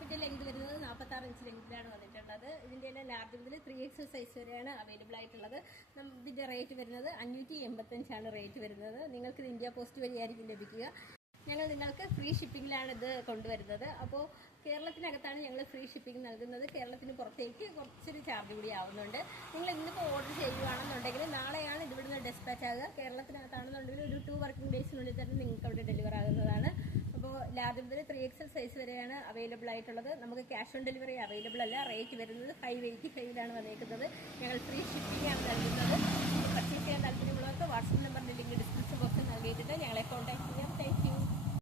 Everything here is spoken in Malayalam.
ടോപ്പിന്റെ ലെങ്ത് വരുന്നത് 46 ഇഞ്ച് ലെങ്തിലാണ് വന്നിട്ടുള്ളത്. ഇതിന്റെ എല്ലാം ലാർജ് മുതൽ 3XL സൈസ് വരെയാണ് അവൈലബിൾ ആയിട്ടുള്ളത്. ഇതിന്റെ റേറ്റ് വരുന്നത് 585 റേറ്റ് വരുന്നത്. നിങ്ങൾക്ക് ഇത് ഇന്ത്യ പോസ്റ്റ് വഴിയായിരിക്കും ലഭിക്കുക. ഞങ്ങൾ നിങ്ങൾക്ക് ഫ്രീ ഷിപ്പിങ്ങിലാണ് ഇത് കൊണ്ടുവരുന്നത്. അപ്പോൾ കേരളത്തിനകത്താണ് ഞങ്ങൾ ഫ്രീ ഷിപ്പിംഗ് നൽകുന്നത്. കേരളത്തിന് പുറത്തേക്ക് കുറച്ചൊരു ചാർജ് കൂടി ആവുന്നുണ്ട്. നിങ്ങൾ ഇന്നിപ്പോൾ ഓർഡർ ചെയ്യുകയാണെന്നുണ്ടെങ്കിൽ നാളെയാണ് ഇവിടുന്ന് ഡെസ്പാച്ച് ആകുക. കേരളത്തിനകത്താണെന്നുണ്ടെങ്കിൽ ഒരു 2 വർക്കിംഗ് ഡേയ്സിനുള്ളിൽ തന്നെ നിങ്ങൾക്ക് അവിടെ ഡെലിവർ ആകുന്നതാണ്. അപ്പോൾ ലാർജ് മുതൽ 3XL സൈസ് വരെയാണ് അവൈലബിൾ ആയിട്ടുള്ളത്. നമുക്ക് ക്യാഷ് ഓൺ ഡെലിവറി അവൈലബിൾ അല്ല. റേറ്റ് വരുന്നത് 585 വന്നേക്കുന്നത്. ഞങ്ങൾ ഫ്രീ ഷിപ്പിംഗ് ആണ് നൽകുന്നത്. പർച്ചേസ് ചെയ്യാൻ താല്പര്യമുള്ളവർക്ക് വാട്സപ്പ് നമ്പറിന്റെ ലിങ്ക് ഡിസ്ക്രിപ്ഷൻ ബോക്സിൽ നൽകിയിട്ടുണ്ട്. ഞങ്ങളെ കോൺടാക്ട്